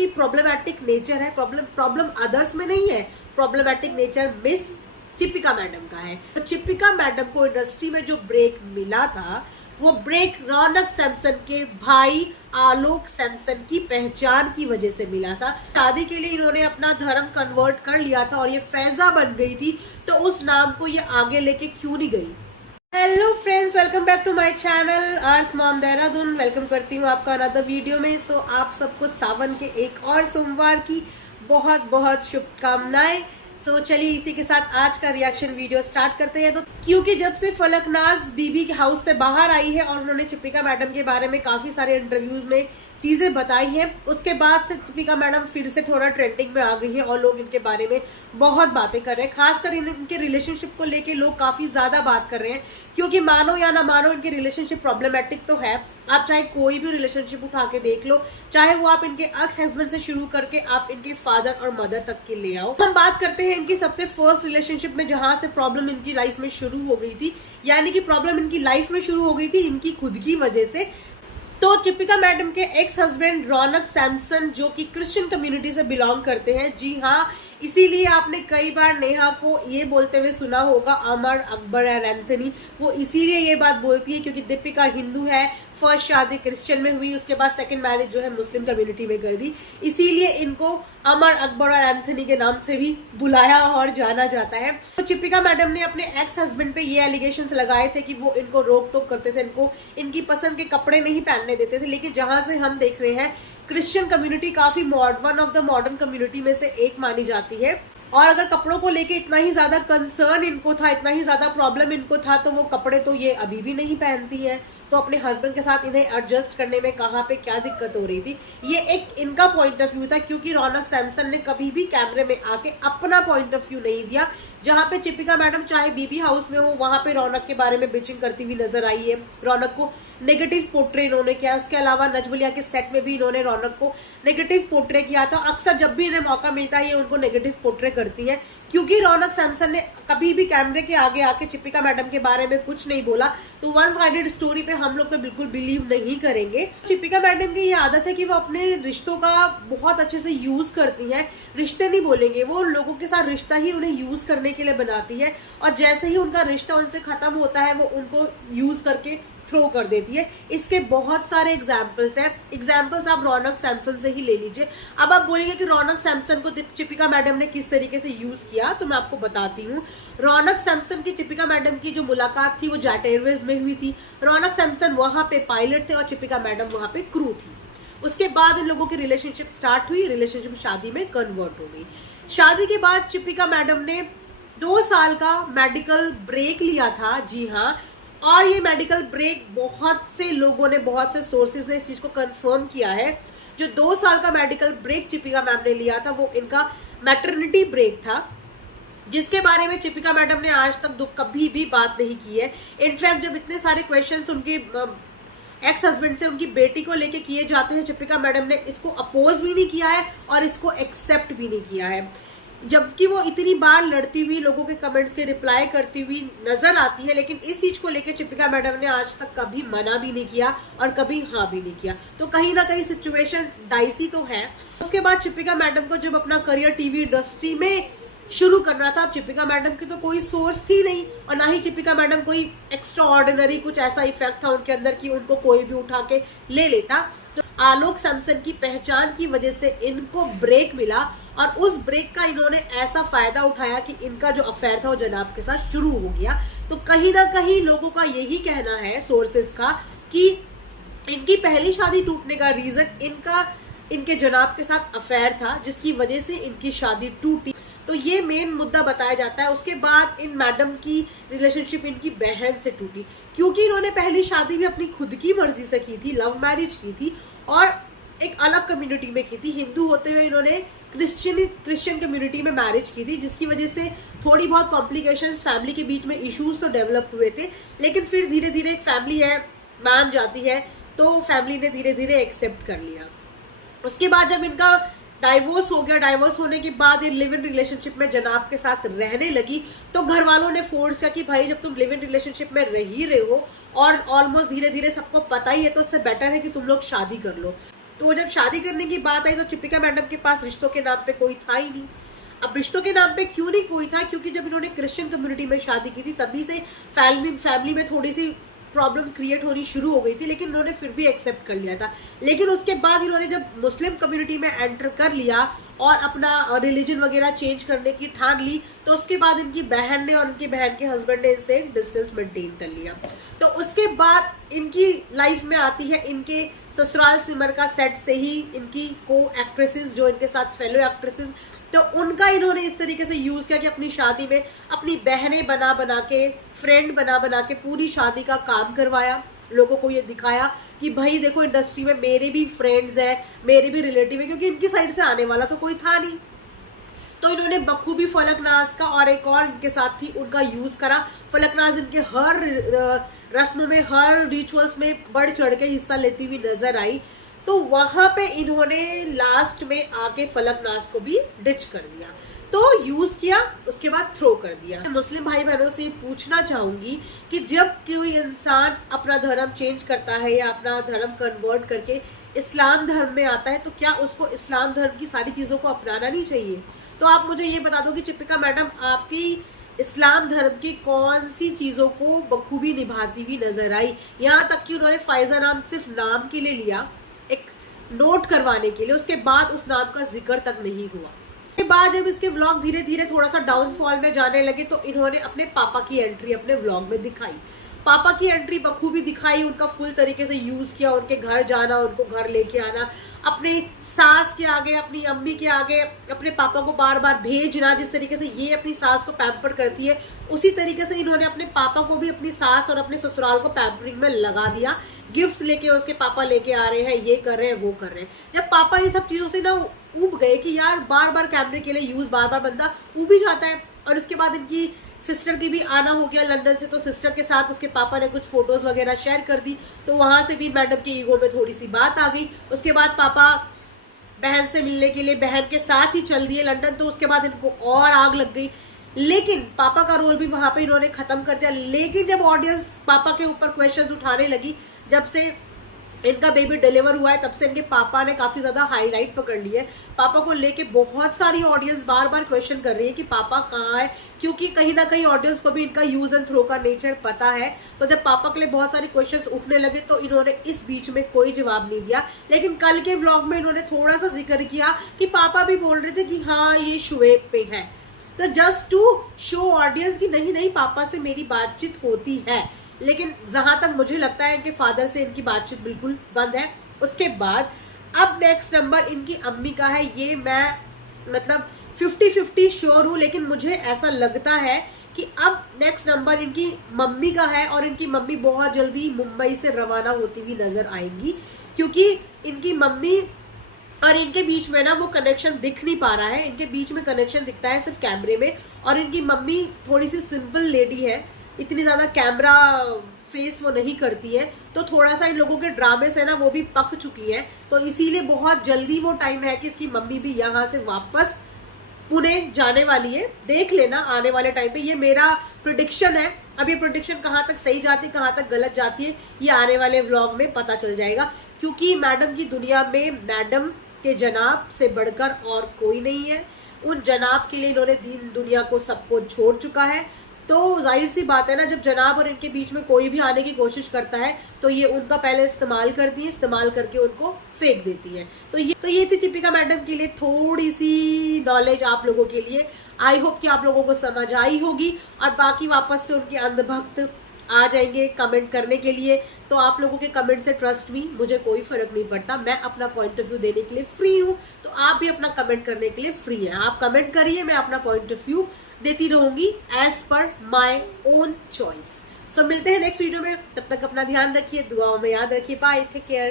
इनकी problematic nature है, problem others में नहीं है, प्रॉब्लमैटिक नेचर मिस चिपिका मैडम का है। तो चिपिका मैडम को इंडस्ट्री में जो ब्रेक मिला था वो ब्रेक रौनक सैमसन के भाई आलोक सैमसन की पहचान की वजह से मिला था। शादी के लिए इन्होंने अपना धर्म कन्वर्ट कर लिया था और ये फैजा बन गई थी, तो उस नाम को ये आगे लेके क्यों नहीं गई। Hello friends, welcome back to my channel Earth Mom Dehradun. Welcome करती हूँ आपका अनदर वीडियो में। सो आप सबको सावन के एक और सोमवार की बहुत बहुत शुभकामनाएं। सो चलिए इसी के साथ आज का रिएक्शन वीडियो स्टार्ट करते हैं। तो क्योंकि जब से फलकनाज बीबी के हाउस से बाहर आई है और उन्होंने चिपिका मैडम के बारे में काफी सारे इंटरव्यूज में चीजें बताई हैं, उसके बाद से चिपिका मैडम फिर से थोड़ा ट्रेंडिंग में आ गई है और लोग इनके बारे में बहुत बातें कर रहे हैं। खासकर इनके रिलेशनशिप को लेके लोग काफी ज्यादा बात कर रहे हैं, क्योंकि मानो या ना मानो इनके रिलेशनशिप प्रॉब्लमेटिक तो है। आप चाहे कोई भी रिलेशनशिप उठा के देख लो, चाहे वो आप इनके एक्स हस्बैंड से शुरू करके आप इनके फादर और मदर तक के ले आओ। हम बात करते हैं इनकी सबसे फर्स्ट रिलेशनशिप में, जहां से प्रॉब्लम इनकी लाइफ में शुरू हो गई थी, यानी कि प्रॉब्लम इनकी लाइफ में शुरू हो गई थी इनकी खुद की वजह से। तो चिपिका मैडम के एक्स हस्बैंड रौनक सैमसन, जो कि क्रिश्चियन कम्युनिटी से बिलोंग करते हैं, जी हाँ, इसीलिए आपने कई बार नेहा को ये बोलते हुए सुना होगा अमर अकबर एंड एंथनी। वो इसीलिए ये बात बोलती है क्योंकि दीपिका हिंदू है, फर्स्ट शादी क्रिश्चियन में हुई, उसके बाद सेकंड मैरिज जो है मुस्लिम कम्युनिटी में कर दी, इसीलिए इनको अमर अकबर और एंथनी के नाम से भी बुलाया और जाना जाता है। तो चिपिका मैडम ने अपने एक्स हस्बैंड पे ये एलिगेशंस लगाए थे कि वो इनको रोक टोक करते थे, इनको इनकी पसंद के कपड़े नहीं पहनने देते थे। लेकिन जहां से हम देख रहे हैं क्रिश्चियन कम्युनिटी काफी one of the modern community में से एक मानी जाती है, और अगर कपड़ों को लेके इतना ही ज्यादा कंसर्न इनको था, इतना ही ज्यादा प्रॉब्लम इनको था, तो वो कपड़े तो ये अभी भी नहीं पहनती है। तो अपने हस्बैंड के साथ इन्हें एडजस्ट करने में कहाँ पे क्या दिक्कत हो रही थी, ये एक इनका पॉइंट ऑफ व्यू था। क्योंकि रौनक सैमसन ने कभी भी कैमरे में आके अपना पॉइंट ऑफ व्यू नहीं दिया। जहां पे चिपिका मैडम चाहे बीबी हाउस में हो, वहां पे रौनक के बारे में बिचिंग करती हुई नजर आई है, रौनक को नेगेटिव पोर्ट्रे इन्होंने किया। उसके अलावा नजबलिया के सेट में भी इन्होंने रौनक को नेगेटिव पोर्ट्रे किया था। अक्सर जब भी इन्हें मौका मिलता है ये उनको नेगेटिव पोर्ट्रे करती है, क्योंकि रौनक सैमसन ने कभी भी कैमरे के आगे आके चिपिका मैडम के बारे में कुछ नहीं बोला। तो वन साइडेड स्टोरी पे हम लोग तो बिल्कुल बिलीव नहीं करेंगे। चिपिका मैडम की ये आदत है कि वो अपने रिश्तों का बहुत अच्छे से यूज करती है। रिश्ते नहीं बोलेंगे, वो लोगों के साथ रिश्ता ही उन्हें यूज करने के लिए बनाती है, और जैसे ही उनका रिश्ता उनसे खत्म होता है वो उनको यूज करके थ्रो कर देती है। इसके बहुत सारे एग्जाम्पल्स हैं। एग्जाम्पल्स आप रौनक सैमसन से ही ले लीजिए। अब आप बोलेंगे कि रौनक सैमसन को चिपिका मैडम ने किस तरीके से यूज किया, तो मैं आपको बताती हूँ। रौनक सैमसन की चिपिका मैडम की जो मुलाकात थी वो जेट एयरवेज में हुई थी। रौनक सैमसन वहां पे पायलट थे और चिपिका मैडम वहां पे क्रू थी। उसके बाद इन लोगों की रिलेशनशिप स्टार्ट हुई, रिलेशनशिप शादी में कन्वर्ट हो गई। शादी के बाद चिपिका मैडम ने 2 साल का मेडिकल ब्रेक लिया था, जी हाँ, और ये मेडिकल ब्रेक बहुत से लोगों ने, बहुत से सोर्सेज ने इस चीज को कंफर्म किया है। जो 2 साल का मेडिकल ब्रेक चिपिका मैम ने लिया था वो इनका मैटरनिटी ब्रेक था, जिसके बारे में चिपिका मैडम ने आज तक कभी भी बात नहीं की है। इनफैक्ट जब इतने सारे क्वेश्चंस उनके एक्स हस्बैंड से उनकी बेटी को लेके किए जाते हैं, चिपिका मैडम ने इसको अपोज भी नहीं किया है और इसको एक्सेप्ट भी नहीं किया है। जबकि वो इतनी बार लड़ती हुई, लोगों के कमेंट्स के रिप्लाई करती हुई नजर आती है, लेकिन इस चीज को लेकर चिपिका मैडम ने आज तक कभी मना भी नहीं किया और कभी हाँ भी नहीं किया। तो कहीं ना कहीं सिचुएशन डाइसी तो है। उसके बाद चिपिका मैडम को जब अपना करियर टीवी इंडस्ट्री में शुरू करना था, अब चिपिका मैडम की तो कोई सोर्स थी नहीं, और ना ही चिपिका मैडम कोई एक्स्ट्रा ऑर्डिनरी कुछ ऐसा इफेक्ट था उनके अंदर कि उनको कोई भी उठा के ले लेता। तो आलोक सैमसन की पहचान की वजह से इनको ब्रेक मिला, और उस ब्रेक का इन्होंने ऐसा फायदा उठाया कि इनका जो अफेयर था वो जनाब के साथ शुरू हो गया। तो कहीं ना कहीं लोगों का यही कहना है, सोर्सेस का, कि इनकी पहली शादी टूटने का रीजन इनके जनाब के साथ अफेयर था, जिसकी वजह से इनकी शादी टूटी। तो ये मेन मुद्दा बताया जाता है। उसके बाद इन मैडम की रिलेशनशिप इनकी बहन से टूटी, क्योंकि इन्होंने पहली शादी भी अपनी खुद की मर्जी से की थी, लव मैरिज की थी, और एक अलग कम्युनिटी में की थी। हिंदू होते हुए इन्होंने क्रिश्चियन कम्युनिटी में मैरिज की थी, जिसकी वजह से थोड़ी बहुत कॉम्प्लिकेशंस, फैमिली के बीच में इश्यूज तो डेवलप हुए थे। लेकिन फिर धीरे धीरे एक फैमिली है, मान जाती है, तो फैमिली ने धीरे धीरे एक्सेप्ट कर लिया। उसके बाद जब इनका डाइवोर्स हो गया, डाइवोर्स होने के बाद ये लिव इन रिलेशनशिप में जनाब के साथ रहने लगी, तो घर वालों ने फोर्स किया कि भाई जब तुम लिव इन रिलेशनशिप में रह ही रहे हो और ऑलमोस्ट धीरे धीरे सबको पता ही है, तो उससे बेटर है कि तुम लोग शादी कर लो। तो वो जब शादी करने की बात आई तो चिपिका मैडम के पास रिश्तों के नाम पे कोई था ही नहीं। अब रिश्तों के नाम पे क्यों नहीं कोई था, क्योंकि जब इन्होंने क्रिश्चियन कम्युनिटी में शादी की थी तभी से फैमिली में थोड़ी सी प्रॉब्लम क्रिएट होनी शुरू हो गई थी, लेकिन इन्होंने फिर भी एक्सेप्ट कर लिया था। लेकिन उसके बाद इन्होंने जब मुस्लिम कम्युनिटी में एंटर कर लिया और अपना रिलीजन वगैरह चेंज करने की ठान ली, तो उसके बाद इनकी बहन ने और इनकी बहन के हस्बैंड ने इनसे डिस्टेंस मेंटेन कर लिया। तो उसके बाद इनकी लाइफ में आती है इनके ससुराल सिमर का सेट से ही इनकी को एक्ट्रेसेस जो इनके साथ फेलो एक्ट्रेसेस, तो उनका इन्होंने इस तरीके से यूज किया कि अपनी शादी में अपनी बहनें बना बना के, फ्रेंड बना बना के पूरी शादी का काम करवाया। लोगों को ये दिखाया कि भाई देखो इंडस्ट्री में मेरे भी फ्रेंड्स हैं, मेरे भी रिलेटिव है, क्योंकि इनकी साइड से आने वाला तो कोई था नहीं। तो इन्होंने बखूबी फलकनाज का और एक और इनके साथ थी उनका यूज करा। फलकनाज इनके हर रस्म में, हर रिचुअल्स में बढ़ चढ़ के हिस्सा लेती हुई नजर आई। तो वहां पे इन्होंने लास्ट में आके फलकनाज को भी डिच कर दिया, तो यूज किया, उसके बाद थ्रो कर दिया। मुस्लिम भाई बहनों से पूछना चाहूंगी कि जब कोई इंसान अपना धर्म चेंज करता है या अपना धर्म कन्वर्ट करके इस्लाम धर्म में आता है, तो क्या उसको इस्लाम धर्म की सारी चीजों को अपनाना नहीं चाहिए? तो आप मुझे ये बता दो कि चिपिका मैडम आपकी इस्लाम धर्म की कौन सी चीजों को बखूबी निभाती हुई नजर आई? यहाँ तक कि उन्होंने फायजा नाम सिर्फ नाम के लिए लिया, एक नोट करवाने के लिए, उसके बाद उस नाम का जिक्र तक नहीं हुआ। उसके बाद जब इसके व्लॉग धीरे धीरे थोड़ा सा डाउनफॉल में जाने लगे तो इन्होंने अपने पापा की एंट्री अपने व्लॉग में दिखाई। पापा की एंट्री बखूबी दिखाई, उनका फुल तरीके से यूज किया, उनके घर जाना, उनको घर लेके आना, अपने सास के आगे, अपनी अम्मी के आगे अपने पापा को बार बार भेजना। जिस तरीके से ये अपनी सास को पैम्पर करती है, उसी तरीके से इन्होंने अपने पापा को भी अपनी सास और अपने ससुराल को पैम्परिंग में लगा दिया। गिफ्ट लेके उसके पापा लेके आ रहे हैं, ये कर रहे हैं, वो कर रहे हैं। जब पापा ये सब चीजों से ना उब गए कि यार बार बार कैमरे के लिए यूज, बार बार बंदा उब ही जाता है। और उसके बाद इनकी सिस्टर की भी आना हो गया लंदन से, तो सिस्टर के साथ उसके पापा ने कुछ फोटोज वगैरह शेयर कर दी, तो वहां से भी मैडम के ईगो में थोड़ी सी बात आ गई। उसके बाद पापा बहन से मिलने के लिए बहन के साथ ही चल दिए लंदन, तो उसके बाद इनको और आग लग गई। लेकिन पापा का रोल भी वहां पे इन्होंने खत्म कर दिया। लेकिन जब ऑडियंस पापा के ऊपर क्वेश्चंस उठाने लगी, जब से इनका बेबी डिलीवर हुआ है तब से इनके पापा ने काफी ज्यादा हाईलाइट पकड़ ली है। पापा को लेके बहुत सारी ऑडियंस बार बार क्वेश्चन कर रही है कि पापा कहाँ है, क्योंकि कहीं ना कहीं ऑडियंस को भी इनका यूज एंड थ्रो का नेचर पता है। तो जब पापा के लिए बहुत सारे क्वेश्चंस उठने लगे तो इन्होंने इस बीच में कोई जवाब नहीं दिया। लेकिन कल के व्लॉग में इन्होंने थोड़ा सा जिक्र किया कि पापा भी बोल रहे थे कि हाँ ये शुएब पे है, तो जस्ट टू शो ऑडियंस की नहीं पापा से मेरी बातचीत होती है। लेकिन जहां तक मुझे लगता है कि फादर से इनकी बातचीत बिल्कुल बंद है। उसके बाद अब नेक्स्ट नंबर इनकी अम्मी का है। ये मैं मतलब 50-50 श्योर हूं, लेकिन मुझे ऐसा लगता है कि अब नेक्स्ट नंबर इनकी मम्मी का है, और इनकी मम्मी बहुत जल्दी मुंबई से रवाना होती हुई नजर आएंगी, क्योंकि इनकी मम्मी और इनके बीच में ना वो कनेक्शन दिख नहीं पा रहा है। इनके बीच में कनेक्शन दिखता है सिर्फ कैमरे में, और इनकी मम्मी थोड़ी सी सिंपल लेडी है, इतनी ज्यादा कैमरा फेस वो नहीं करती है, तो थोड़ा सा इन लोगों के ड्रामे से ना वो भी पक चुकी है। तो इसीलिए बहुत जल्दी वो टाइम है कि इसकी मम्मी भी यहाँ से वापस पुणे जाने वाली है। देख लेना आने वाले टाइम पे, ये मेरा प्रेडिक्शन है। अब ये प्रेडिक्शन कहाँ तक सही जाती है, कहाँ तक गलत जाती है, ये आने वाले व्लॉग में पता चल जाएगा। क्योंकि मैडम की दुनिया में मैडम के जनाब से बढ़कर और कोई नहीं है। उन जनाब के लिए इन्होंने दीन दुनिया को सबको छोड़ चुका है। तो जाहिर सी बात है ना, जब जनाब और इनके बीच में कोई भी आने की कोशिश करता है तो ये उनका पहले इस्तेमाल करती है, इस्तेमाल करके उनको फेंक देती है। तो ये थी चिपिका मैडम के लिए थोड़ी सी नॉलेज आप लोगों के लिए। आई होप कि आप लोगों को समझ आई होगी, और बाकी वापस से उनके अंधभक्त आ जाएंगे कमेंट करने के लिए। तो आप लोगों के कमेंट से ट्रस्ट मी मुझे कोई फर्क नहीं पड़ता, मैं अपना पॉइंट ऑफ व्यू देने के लिए फ्री हूँ। तो आप भी अपना कमेंट करने के लिए फ्री है, आप कमेंट करिए, मैं अपना पॉइंट ऑफ व्यू देती रहूंगी as per my own choice. सो मिलते हैं नेक्स्ट वीडियो में, तब तक अपना ध्यान रखिए, दुआओं में याद रखिए, बाय, टेक केयर।